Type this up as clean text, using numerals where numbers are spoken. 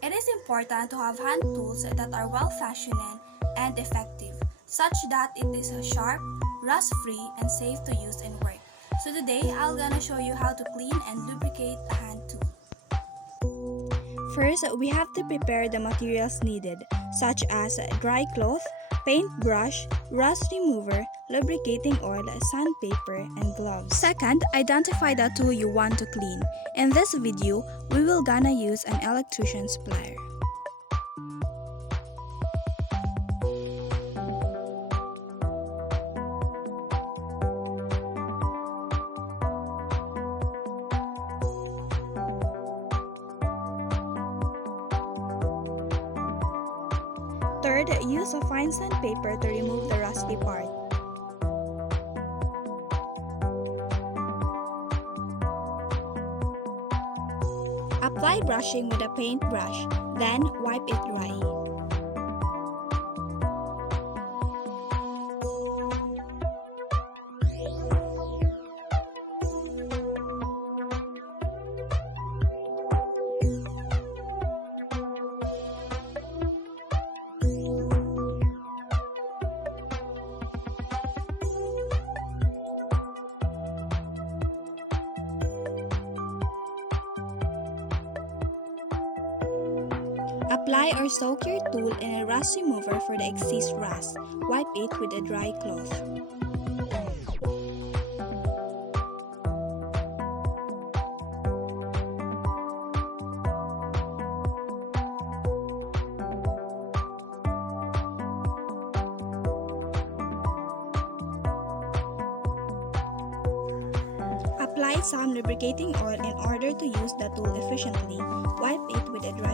It is important to have hand tools that are well-fashioned and effective, such that it is sharp, rust-free, and safe to use and work. So today, I'm gonna show you how to clean and lubricate a hand tool. First, we have to prepare the materials needed, such as dry cloth, paintbrush, rust remover, lubricating oil, sandpaper, and gloves. Second, identify the tool you want to clean. In this video, we will gonna use an electrician's plier. Third, use a fine sandpaper to remove the rusty part. Apply brushing with a paintbrush, then wipe it dry. Apply or soak your tool in a rust remover for the excess rust. Wipe it with a dry cloth. Apply some lubricating oil in order to use the tool efficiently. Wipe it with a dry